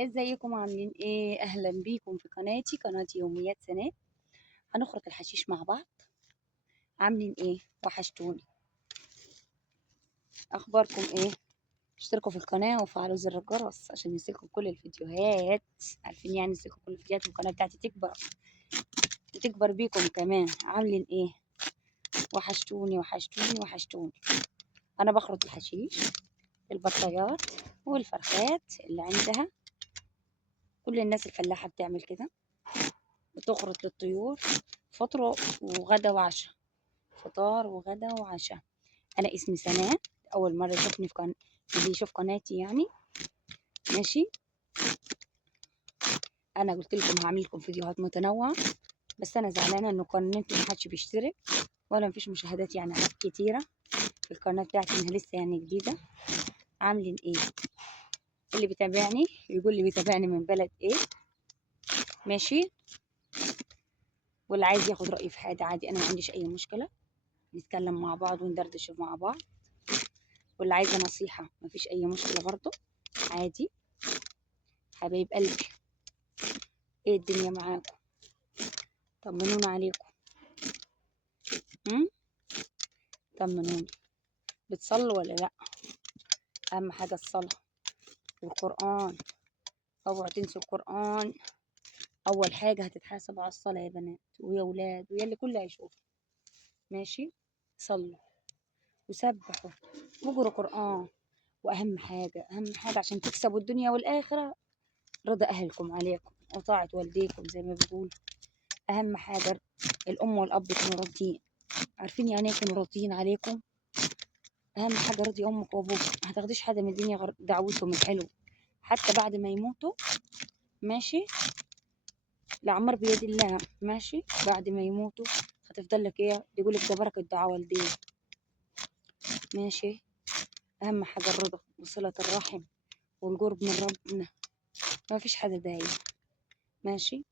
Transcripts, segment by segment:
ازيكم عاملين ايه؟ اهلا بيكم في قناة يوميات سناء. هنخرج الحشيش مع بعض. عاملين ايه؟ وحشتوني. اخباركم ايه؟ اشتركوا في القناة وفعلوا زر الجرس عشان يوصلكم كل الفيديوهات. عارفين يعني يوصلكم كل الفيديوهات والقناة بتاعتي تكبر وتكبر بيكم كمان. عاملين ايه؟ وحشتوني وحشتوني وحشتوني. انا بخرج الحشيش، البطايات والفرخات اللي عندها. كل الناس الفلاحة بتعمل كده، بتخرط للطيور فطر وغدا وعشاء. فطار وغدا وعشاء. انا اسمي سناء. اول مره يشوفني في اللي يشوف قناتي يعني. ماشي. انا قلت لكم هعمل لكم فيديوهات متنوعه، بس انا زعلانه ان قناتي ما حدش بيشترك ولا مفيش مشاهدات يعني كتيره في القناه بتاعتي، انها لسه يعني جديده. عاملين ايه؟ اللي بيتابعني يقول لي بيتابعني من بلد ايه. ماشي. واللي عايز ياخد رايي في حاجه عادي، انا ما عنديش اي مشكله، نتكلم مع بعض وندردش مع بعض. واللي عايزه نصيحه مفيش اي مشكله برضه، عادي. حبايب قلبي، ايه الدنيا معاكم؟ طمنونا عليكم. طمنوني، بتصلوا ولا لا؟ اهم حاجه الصلاه والقران. اوعوا تنسوا القران. اول حاجه هتتحاسبوا على الصلاه يا بنات ويا ولاد ويا اللي كله هيشوف. ماشي. صلوا وسبحوا واقروا قران. واهم حاجه اهم حاجه عشان تكسبوا الدنيا والاخره، رضا اهلكم عليكم وطاعه والديكم زي ما بيقولوا. اهم حاجه الام والاب يكونوا راضيين. عارفين يعني ايه يكونوا راضيين عليكم؟ اهم حاجه رضي امك وابوك. ما هتاخديش حاجه من الدنيا غير دعوتهم الحلوه، حتى بعد ما يموتوا. ماشي. الأعمار بيد الله. ماشي. بعد ما يموتوا هتفضل لك ايه؟ يقول لك ده بركه دعاء والدين. ماشي. اهم حاجه الرضا وصله الرحم والقرب من ربنا. ما فيش حاجه دايما. ماشي.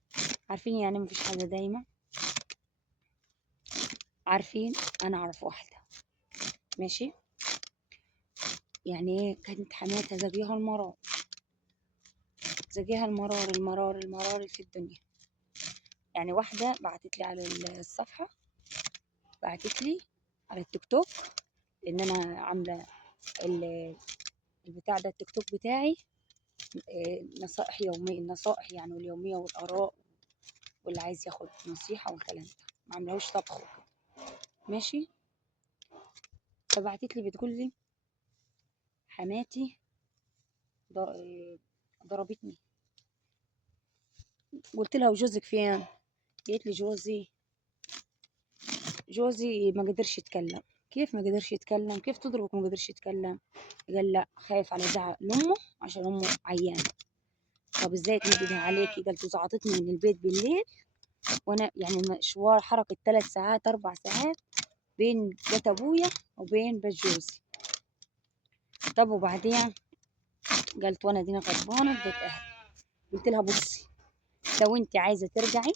عارفين يعني ما فيش حاجه دايما؟ عارفين؟ انا اعرف واحده. ماشي. يعني ايه؟ كانت حماتها زقيها المرار، زقيها المرار المرار المرار في الدنيا. يعني واحدة بعتت لي على الصفحة، بعتت لي على التيك توك، لأن أنا عاملة البتاع ده التيك توك بتاعي. نصائح يومية، النصائح يعني واليومية والآراء، واللي عايز ياخد نصيحة والكلام ده، ما عاملهوش طبخ وكده. ماشي. فبعتت لي بتقول لي حماتي ضربتني. قلت لها وجوزك فين؟ قالت لي جوزي ما قدرش يتكلم. كيف ما قدرش يتكلم؟ كيف تضربك ما قدرش يتكلم؟ قال لا، خايف على زعق لامه عشان امه عيانه. طب ازاي تنبهها عليكي؟ قالت زعطتني من البيت بالليل، وانا يعني مشوار حركه 3 ساعات 4 ساعات بين بيت ابويا وبين بيت جوزي. طب وبعدين؟ قالت وانا دينا غضبانه في بيت اهلي. قلت لها بصي، لو انت عايزه ترجعي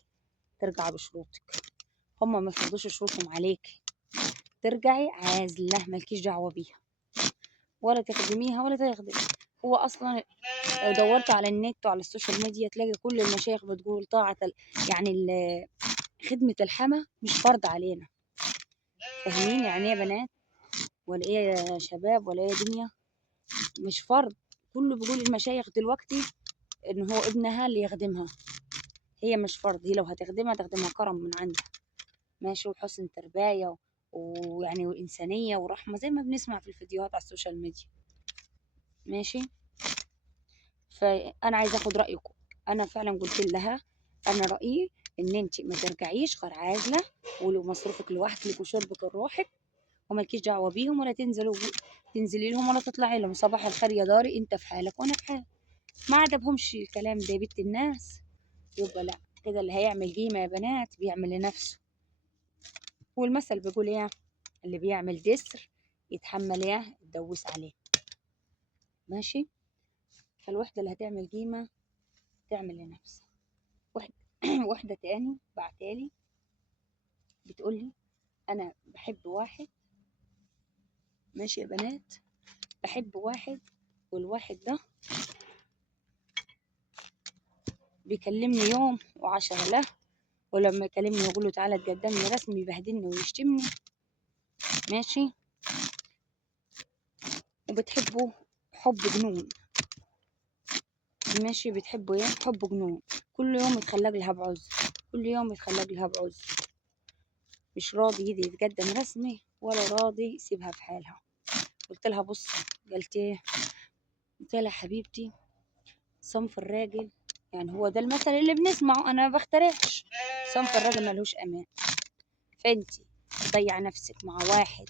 بشروطك. هما ما يفرضوش شروطهم عليكي. ترجعي عازله، مالكيش دعوه بيها ولا تخدميها ولا تخدم. هو اصلا لو دورت على النت وعلى السوشيال ميديا تلاقي كل المشايخ بتقول طاعة يعني خدمة الحما مش فرض علينا. فاهمين يعني ايه يا بنات؟ ولا ايه يا شباب؟ ولا ايه يا دنيا؟ مش فرض. كله بيقول المشايخ دلوقتي ان هو ابنها اللي يخدمها. هي مش فرض، هي لو هتخدمها تخدمها كرم من عندها. ماشي. وحسن تربية ويعني وإنسانية ورحمة زي ما بنسمع في الفيديوهات على السوشيال ميديا. ماشي. فانا عايزه اخد رايكم. انا فعلا قلت لها انا رايي ان انت ما ترجعيش غير عازله، ولو مصروفك لوحدك وشربك لروحك، ومالكيش دعوه بيهم ولا تنزلي لهم ولا تطلعي لهم. صباح الخير يا داري، انت في حالك وانا في حالي. ما عجبهمش الكلام ده يا بنت الناس. يبقى لا، كده اللي هيعمل قيمه يا بنات بيعمل لنفسه. والمثل بيقول ايه؟ اللي بيعمل جسر يتحمل ايه؟ يتدوس عليه. ماشي. فالوحده اللي هتعمل قيمه تعمل لنفسها. واحدة واحدة تاني بعتالي بتقولي أنا بحب واحد. ماشي يا بنات. بحب واحد، والواحد ده بيكلمني يوم و10 لا، ولما يكلمني يقول له تعالى تقدمني رسمي يبهدلني ويشتمني. ماشي. وبتحبه حب جنون. ماشي. بتحبه ايه؟ حب جنون. كل يوم يتخلق لها بعز، كل يوم يتخلق لها بعز. مش راضي يجي يتقدم رسمي ولا راضي يسيبها في حالها. قلت لها بص، قلت ايه؟ قلت لها حبيبتي، صنف الراجل يعني هو ده المثل اللي بنسمعه، انا ما بخترعش. صنف الراجل ملهوش امان. فانتي تضيع نفسك مع واحد،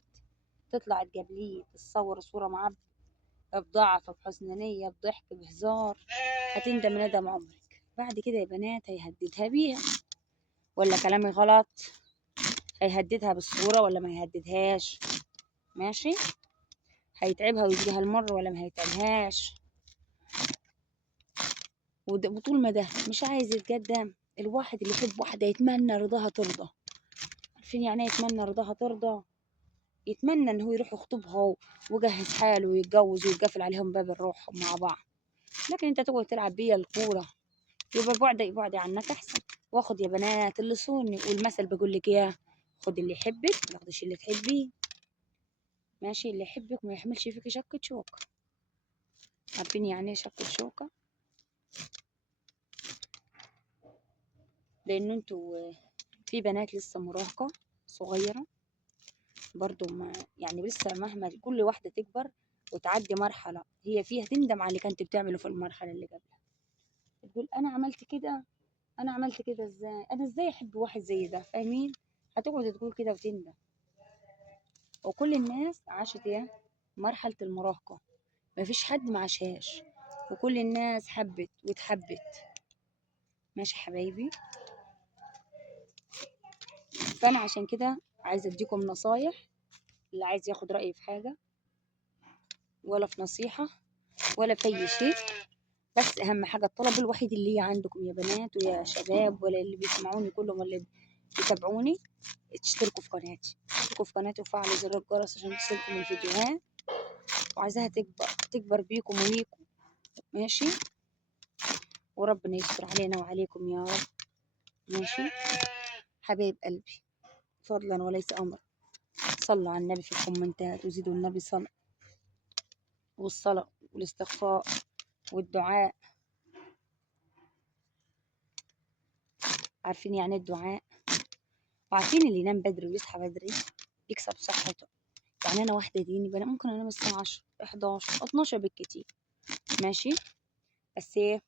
تطلع تقابليه تتصور صورة معاه بضعف، بحسن نية، بضحك، بهزار، هتندم ندم عمرك. بعد كده يا بنات هيهددها بيها، ولا كلامي غلط؟ هيهددها بالصورة ولا ما يهددهاش؟ ماشي. هيتعبها ويجيها المر ولا ما هيتعبهاش؟ وطول ما ده مش عايز يتقدم، الواحد اللي يحب واحدة يتمنى رضاها ترضى. عارفين يعني ايه يتمنى رضاها ترضى؟ يتمنى ان هو يروح يخطبها ويجهز حاله ويتجوز ويقفل عليهم باب الروح مع بعض. لكن انت تقعد تلعب بيا الكورة، يبقى بعدي عنك احسن. واخد يا بنات اللي صوني، والمثل بقول لك اياه، خد اللي يحبك ما تاخديش اللي تحبيه. ماشي. اللي يحبك ما يحملش فيك شكة شوكة. عارفين يعني ايه شكة شوكة؟ لان انتوا في بنات لسه مراهقة صغيرة برضو، ما يعني لسه مهما كل واحدة تكبر وتعدي مرحلة هي فيها تندم على اللي كانت بتعمله في المرحلة اللي قبلها. تقول انا عملت كده، انا عملت كده ازاي، انا ازاي احب واحد زي ده؟ فاهمين؟ هتقعد تقول كده وتندم. وكل الناس عاشت ايه؟ مرحلة المراهقة. مفيش حد ما عاشهاش، وكل الناس حبت واتحبت. ماشي حبايبي. فانا عشان كده عايزه اديكم نصايح، اللي عايز ياخد رأيي في حاجة ولا في نصيحة ولا في اي شيء. بس اهم حاجة الطلب الوحيد اللي هي عندكم يا بنات ويا شباب، ولا اللي بيسمعوني كلهم ولا اللي بيتابعوني، تشتركوا في قناتي، تشتركوا في قناتي وفعلوا زر الجرس عشان تصلكم الفيديوهات. وعايزاها تكبر بيكم وليكم. ماشي. وربنا يستر علينا وعليكم يا رب. ماشي حبايب قلبي، فضلا وليس امرا، صلوا على النبي في الكومنتات وزيدوا النبي صلاة، والصلاة والاستغفار والدعاء. عارفين يعني الدعاء؟ وعارفين اللي ينام بدري ويصحى بدري يكسب صحته. يعني انا واحدة ديني بنا ممكن انام الساعة 10 11 12 بالكتير. ماشي. بس ايه؟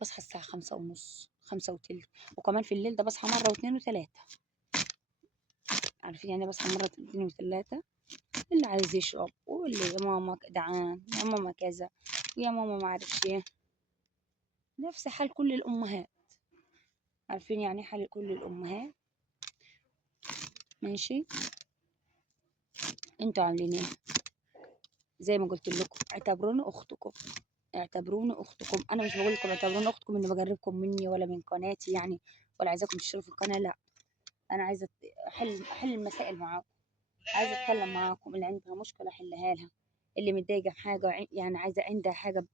بصحى الساعة 5:30 5:15. وكمان في الليل ده بصحى مرة واثنين وثلاثة. عارفين يعني بصحى مرة واثنين وثلاثة. اللي عايز يشرب، واللي يا ماما جدعان، يا ماما كذا، ويا ماما ما اعرفش ايه. نفس حال كل الامهات. عارفين يعني حال كل الامهات. ماشي. انتوا عاملين ايه؟ زي ما قلت لكم اعتبروني اختكم، اعتبروني اختكم. انا مش بقول لكم اعتبروني اختكم اني بجربكم مني ولا من قناتي يعني، ولا عايزاكم تشتركوا في القناه، لا. انا عايزه احل المسائل معاكم، عايزه اتكلم معاكم. اللي عندها مشكله احلها لها، اللي متضايقه في حاجه يعني عايزه عندها حاجه،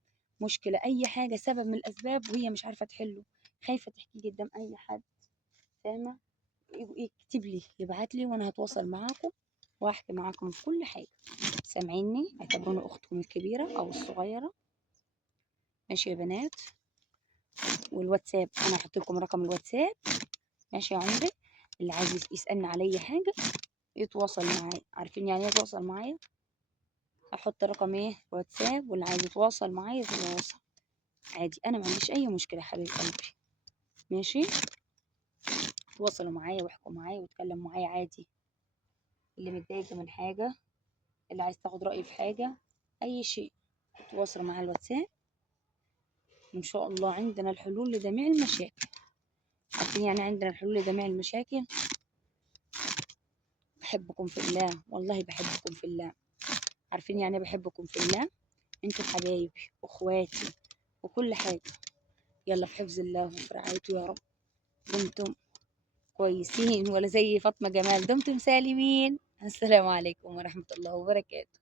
مشكله اي حاجه، سبب من الاسباب وهي مش عارفه تحله، خايفه تحكي قدام اي حد. فاهمه؟ يكتب لي، يبعت لي، وانا هتواصل معاكم واحكي معاكم في كل حاجه. سامعيني؟ اعتبروني اختكم الكبيره او الصغيره. ماشي يا بنات. والواتساب انا هحط لكم رقم الواتساب. ماشي يا عمري. اللي عايز يسالني على اي حاجه يتواصل معايا. عارفين يعني ايه يتواصل معايا؟ احط رقم ايه واتساب، واللي عايز يتواصل معايا يتواصل عادي. انا ما عنديش اي مشكله حبيب قلبي. ماشي. تواصلوا معايا واحكوا معايا واتكلموا معايا عادي. اللي متضايقه من حاجه، اللي عايز تاخد رايي في حاجه، اي شيء، تواصلوا مع الواتساب. وان شاء الله عندنا الحلول لجميع المشاكل. عارفين يعني عندنا الحلول لجميع المشاكل. بحبكم في الله، والله بحبكم في الله. عارفين يعني بحبكم في الله؟ انتوا حبايبي واخواتي وكل حاجه. يلا في حفظ الله وفي رعايته يا رب. دمتم كويسين، ولا زي فاطمة جمال دمتم سالمين. السلام عليكم ورحمة الله وبركاته.